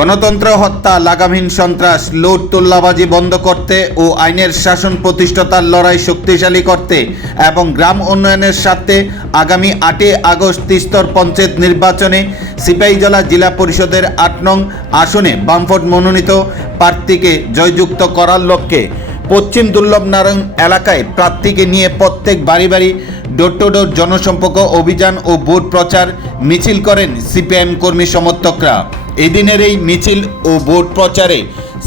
গণতন্ত্র, হত্যা, লাগামহীন সন্ত্রাস, লুট, তোল্লাবাজি বন্ধ করতে ও আইনের শাসন প্রতিষ্ঠাতার লড়াই শক্তিশালী করতে এবং গ্রাম উন্নয়নের স্বার্থে আগামী আটই আগস্ট তিস্তর পঞ্চায়েত নির্বাচনে সিপাহীজলা জেলা পরিষদের আট নং আসনে বামফোর্ড মনোনীত প্রার্থীকে জয়যুক্ত করার লক্ষ্যে পশ্চিম দুর্লভ নারায়ণ এলাকায় প্রার্থীকে নিয়ে প্রত্যেক বাড়ি বাড়ি ডোর টু ডোর জনসম্পর্ক অভিযান ও ভোট প্রচার মিছিল করেন সিপিএম কর্মী সমর্থকরা। এদিনের এই মিছিল ও ভোট প্রচারে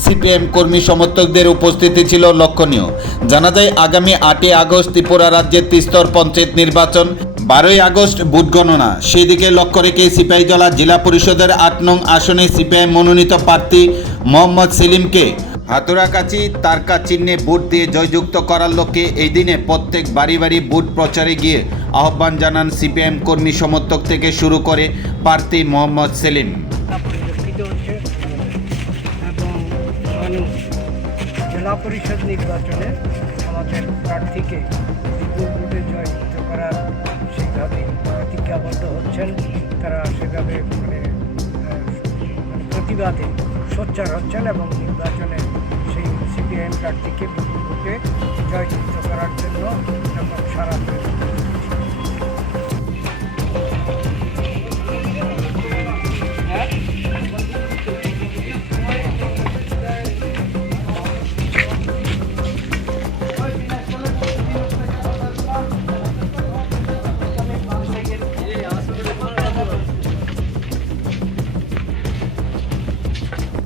সিপিএম কর্মী সমর্থকদের উপস্থিতি ছিল লক্ষণীয়। জানা যায়, আগামী আটই আগস্ট ত্রিপুরা রাজ্যের তিস্তর পঞ্চায়েত নির্বাচন, বারোই আগস্ট ভোট গণনা। সেদিকে লক্ষ্য রেখে সিপাহীজলা জেলা পরিষদের আট নং আসনে সিপিআইএম মনোনীত প্রার্থী মোহাম্মদ সেলিমকে হাতুরাকাছি তারকা চিহ্নে ভোট দিয়ে জয়যুক্ত করার লক্ষ্যে এই দিনে প্রত্যেক বাড়ি বাড়ি ভোট প্রচারে গিয়ে আহ্বান জানান সিপিএম কর্মী সমর্থক থেকে শুরু করে প্রার্থী মোহাম্মদ সেলিম। জেলা পরিষদ নির্বাচনে আমাদের প্রার্থীকে বিপুল ভোটে জয়যুক্ত করার সেইভাবে প্রতিজ্ঞাবদ্ধ হচ্ছেন। তারা সেভাবে মানে প্রতিবাদে সোচ্চার হচ্ছেন এবং নির্বাচনে সেই সিপিআইএম প্রার্থীকে বিপুল ভোটে জয়যুক্ত করার জন্য এবং সারা